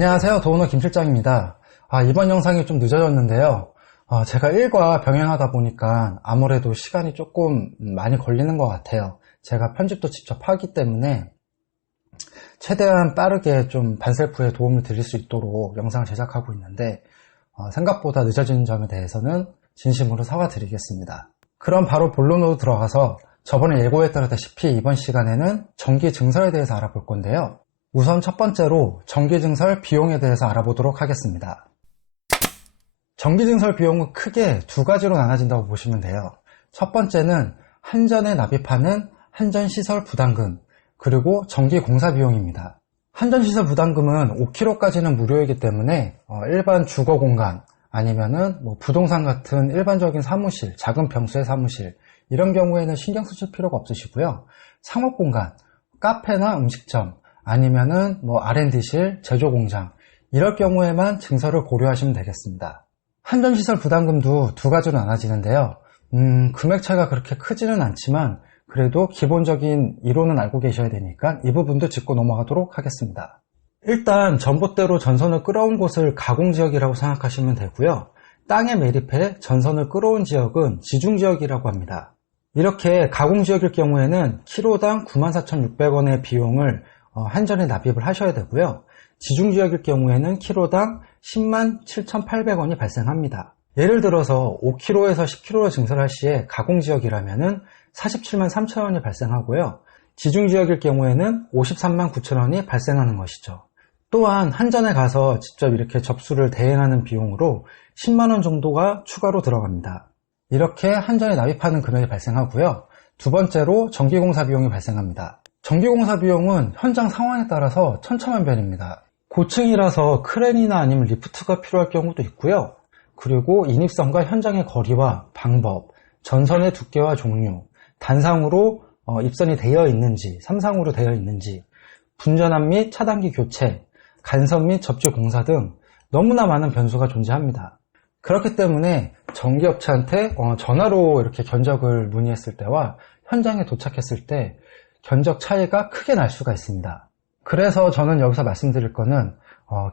안녕하세요. 도우너 김실장입니다. 이번 영상이 좀 늦어졌는데요. 제가 일과 병행하다 보니까 아무래도 시간이 조금 많이 걸리는 것 같아요. 제가 편집도 직접 하기 때문에 최대한 빠르게 좀 반셀프에 도움을 드릴 수 있도록 영상을 제작하고 있는데 생각보다 늦어진 점에 대해서는 진심으로 사과드리겠습니다. 그럼 바로 본론으로 들어가서 저번에 예고했다시피 이번 시간에는 정기증설에 대해서 알아볼 건데요. 우선 첫 번째로 정기증설 비용에 대해서 알아보도록 하겠습니다. 정기증설 비용은 크게 두 가지로 나눠진다고 보시면 돼요. 첫 번째는 한전에 납입하는 한전시설 부담금, 그리고 정기공사 비용입니다. 한전시설 부담금은 5km까지는 무료이기 때문에 일반 주거공간 아니면은 부동산 같은 일반적인 사무실, 작은 평수의 사무실 이런 경우에는 신경 쓰실 필요가 없으시고요. 상업공간, 카페나 음식점 아니면은 R&D실, 제조공장 이럴 경우에만 증설을 고려하시면 되겠습니다. 한전시설 부담금도 두 가지로 나눠지는데요. 금액 차이가 그렇게 크지는 않지만 그래도 기본적인 이론은 알고 계셔야 되니까 이 부분도 짚고 넘어가도록 하겠습니다. 일단 전봇대로 전선을 끌어온 곳을 가공지역이라고 생각하시면 되고요. 땅에 매립해 전선을 끌어온 지역은 지중지역이라고 합니다. 이렇게 가공지역일 경우에는 키로당 94,600원의 비용을 한전에 납입을 하셔야 되고요. 지중지역일 경우에는 키로당 107,800원이 발생합니다. 예를 들어서 5kg에서 10kg로 증설할 시에 가공지역이라면 473,000원이 발생하고요. 지중지역일 경우에는 539,000원이 발생하는 것이죠. 또한 한전에 가서 직접 이렇게 접수를 대행하는 비용으로 10만원 정도가 추가로 들어갑니다. 이렇게 한전에 납입하는 금액이 발생하고요. 두 번째로 전기공사 비용이 발생합니다. 전기공사 비용은 현장 상황에 따라서 천차만별입니다. 고층이라서 크레인이나 아니면 리프트가 필요할 경우도 있고요. 그리고 인입선과 현장의 거리와 방법, 전선의 두께와 종류, 단상으로 입선이 되어 있는지, 삼상으로 되어 있는지, 분전압 및 차단기 교체, 간선 및 접지 공사 등 너무나 많은 변수가 존재합니다. 그렇기 때문에 전기업체한테 전화로 이렇게 견적을 문의했을 때와 현장에 도착했을 때 견적 차이가 크게 날 수가 있습니다. 그래서 저는 여기서 말씀드릴 거는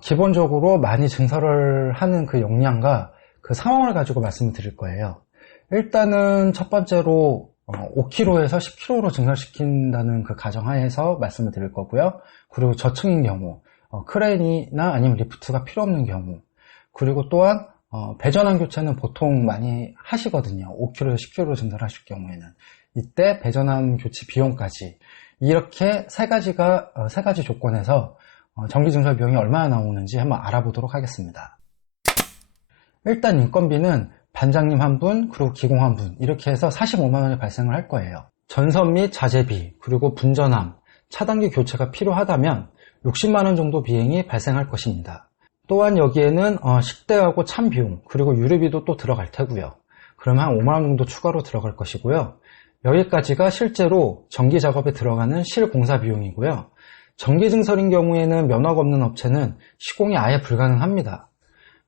기본적으로 많이 증설을 하는 그 역량과 그 상황을 가지고 말씀을 드릴 거예요. 일단은 첫 번째로 5kg에서 10kg로 증설시킨다는 그 가정하에서 말씀을 드릴 거고요. 그리고 저층인 경우, 크레인이나 아니면 리프트가 필요 없는 경우, 그리고 또한 배전환 교체는 보통 많이 하시거든요. 5kg에서 10kg로 증설하실 경우에는 이때 배전환 교체 비용까지 이렇게 세 가지 조건에서 전기 증설 비용이 얼마나 나오는지 한번 알아보도록 하겠습니다. 일단 인건비는 반장님 한 분, 그리고 기공 한 분 이렇게 해서 45만원이 발생을 할 거예요. 전선 및 자재비, 그리고 분전함, 차단기 교체가 필요하다면 60만원 정도 비용이 발생할 것입니다. 또한 여기에는 식대하고 참 비용, 그리고 유류비도 또 들어갈 테고요. 그러면 한 5만원 정도 추가로 들어갈 것이고요. 여기까지가 실제로 전기 작업에 들어가는 실공사 비용이고요. 전기 증설인 경우에는 면허가 없는 업체는 시공이 아예 불가능합니다.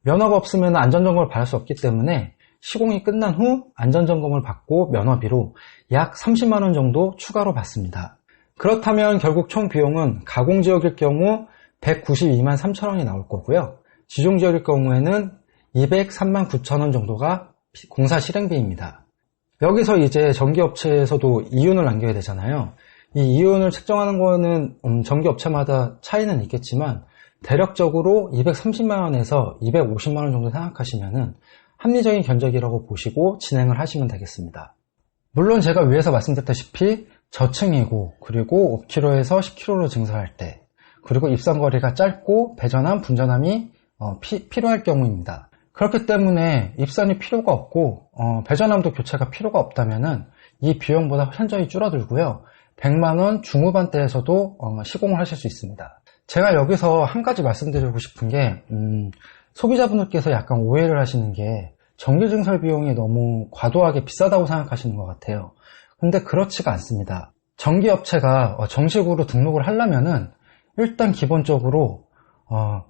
면허가 없으면 안전점검을 받을 수 없기 때문에 시공이 끝난 후 안전점검을 받고 면허비로 약 30만원 정도 추가로 받습니다. 그렇다면 결국 총 비용은 가공지역일 경우 192만 3천원이 나올 거고요. 지중지역일 경우에는 203만 9천원 정도가 공사 실행비입니다. 여기서 이제 전기업체에서도 이윤을 남겨야 되잖아요. 이 이윤을 책정하는 거는 전기업체마다 차이는 있겠지만 대략적으로 230만원에서 250만원 정도 생각하시면은 합리적인 견적이라고 보시고 진행을 하시면 되겠습니다. 물론 제가 위에서 말씀드렸다시피 저층이고 그리고 5kg에서 10kg로 증설할 때 그리고 입선거리가 짧고 배전함, 분전함이 필요할 경우입니다. 그렇기 때문에 입선이 필요가 없고 배전함도 교체가 필요가 없다면은 이 비용보다 현저히 줄어들고요. 100만원 중후반대에서도 시공을 하실 수 있습니다. 제가 여기서 한 가지 말씀드리고 싶은 게 소비자분들께서 약간 오해를 하시는 게 전기증설 비용이 너무 과도하게 비싸다고 생각하시는 것 같아요. 근데 그렇지가 않습니다. 전기업체가 정식으로 등록을 하려면은 일단 기본적으로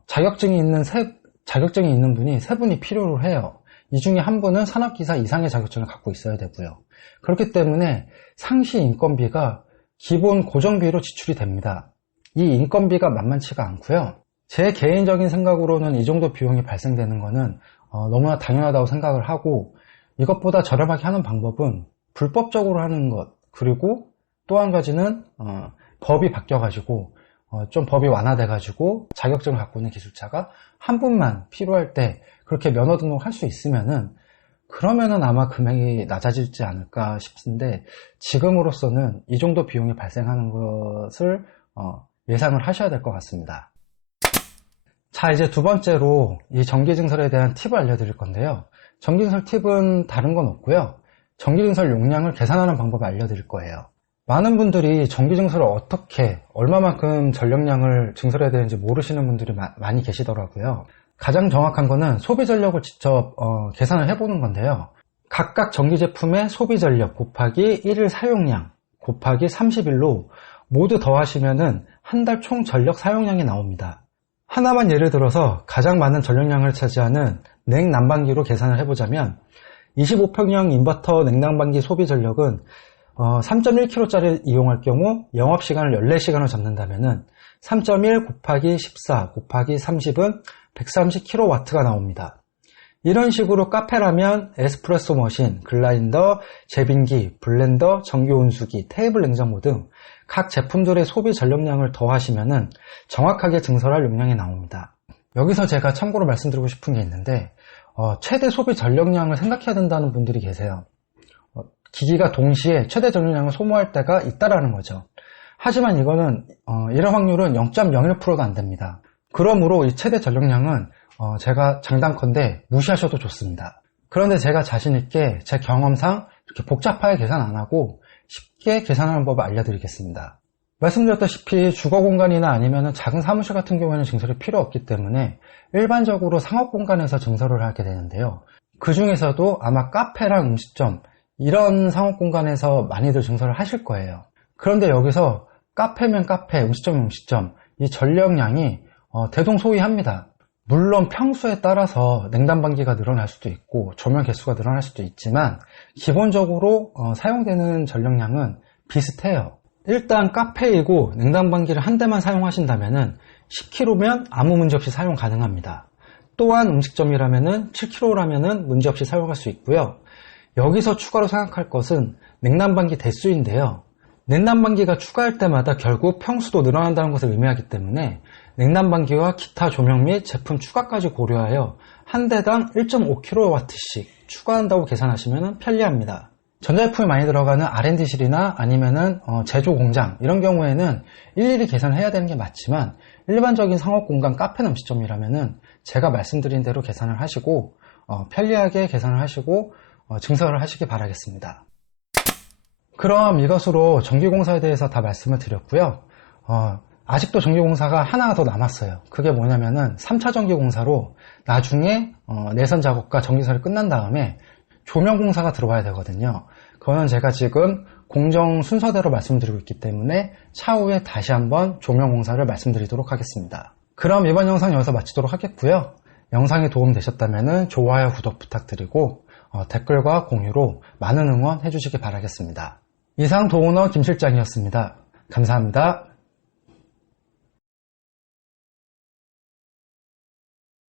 자격증이 있는 분이 세 분이 필요로 해요. 이 중에 한 분은 산업기사 이상의 자격증을 갖고 있어야 되고요. 그렇기 때문에 상시 인건비가 기본 고정비로 지출이 됩니다. 이 인건비가 만만치가 않고요. 제 개인적인 생각으로는 이 정도 비용이 발생되는 거는 너무나 당연하다고 생각을 하고, 이것보다 저렴하게 하는 방법은 불법적으로 하는 것, 그리고 또 한 가지는 법이 바뀌어가지고 좀 법이 완화돼가지고 자격증을 갖고 있는 기술자가 한 분만 필요할 때 그렇게 면허 등록할 수 있으면은, 그러면은 아마 금액이 낮아지지 않을까 싶은데, 지금으로서는 이 정도 비용이 발생하는 것을 예상을 하셔야 될 것 같습니다. 자, 이제 두 번째로 이 정기증설에 대한 팁을 알려드릴 건데요. 정기증설 팁은 다른 건 없고요. 정기증설 용량을 계산하는 방법을 알려드릴 거예요. 많은 분들이 정기증설을 어떻게, 얼마만큼 전력량을 증설해야 되는지 모르시는 분들이 많이 계시더라고요. 가장 정확한 거는 소비 전력을 직접 계산을 해보는 건데요. 각각 전기 제품의 소비 전력 곱하기 1일 사용량 곱하기 30일로 모두 더하시면은 한 달 총 전력 사용량이 나옵니다. 하나만 예를 들어서 가장 많은 전력량을 차지하는 냉난방기로 계산을 해보자면, 25평형 인버터 냉난방기 소비 전력은 3.1kW짜리 이용할 경우 영업시간을 14시간을 잡는다면은 3.1 곱하기 14 곱하기 30은 130kW가 나옵니다. 이런 식으로 카페라면 에스프레소 머신, 글라인더, 제빙기, 블렌더, 전기 온수기, 테이블 냉장고 등 각 제품들의 소비 전력량을 더하시면은 정확하게 증설할 용량이 나옵니다. 여기서 제가 참고로 말씀드리고 싶은 게 있는데, 최대 소비 전력량을 생각해야 된다는 분들이 계세요. 기기가 동시에 최대 전력량을 소모할 때가 있다라는 거죠. 하지만 이거는 이런 확률은 0.01%도 안 됩니다. 그러므로 이 최대 전력량은 제가 장단컨대 무시하셔도 좋습니다. 그런데 제가 자신있게 제 경험상 이렇게 복잡하게 계산 안 하고 쉽게 계산하는 법을 알려드리겠습니다. 말씀드렸다시피 주거 공간이나 아니면 작은 사무실 같은 경우에는 증설이 필요 없기 때문에 일반적으로 상업 공간에서 증설을 하게 되는데요. 그 중에서도 아마 카페랑 음식점, 이런 상업 공간에서 많이들 증설을 하실 거예요. 그런데 여기서 카페면 카페, 음식점이면 음식점, 이 전력량이 대동소이합니다. 물론 평수에 따라서 냉난방기가 늘어날 수도 있고 조명 개수가 늘어날 수도 있지만, 기본적으로 사용되는 전력량은 비슷해요. 일단 카페이고 냉난방기를 한 대만 사용하신다면 10kg면 아무 문제 없이 사용 가능합니다. 또한 음식점이라면 7kg라면 문제 없이 사용할 수 있고요. 여기서 추가로 생각할 것은 냉난방기 대수인데요. 냉난방기가 추가할 때마다 결국 평수도 늘어난다는 것을 의미하기 때문에 냉난방기와 기타 조명 및 제품 추가까지 고려하여 한 대당 1.5kW씩 추가한다고 계산하시면 편리합니다. 전자제품이 많이 들어가는 R&D실이나 아니면은 제조 공장, 이런 경우에는 일일이 계산해야 되는 게 맞지만, 일반적인 상업 공간 카페나 음식점이라면은 제가 말씀드린 대로 계산을 하시고 편리하게 계산을 하시고 증설을 하시기 바라겠습니다. 그럼 이것으로 전기공사에 대해서 다 말씀을 드렸고요. 아직도 전기공사가 하나가 더 남았어요. 그게 뭐냐면은 3차 전기공사로 나중에 내선 작업과 전기설이 끝난 다음에 조명공사가 들어와야 되거든요. 그거는 제가 지금 공정 순서대로 말씀드리고 있기 때문에 차후에 다시 한번 조명공사를 말씀드리도록 하겠습니다. 그럼 이번 영상 여기서 마치도록 하겠고요. 영상이 도움되셨다면 좋아요, 구독 부탁드리고 댓글과 공유로 많은 응원 해주시기 바라겠습니다. 이상 도우너 김실장이었습니다. 감사합니다.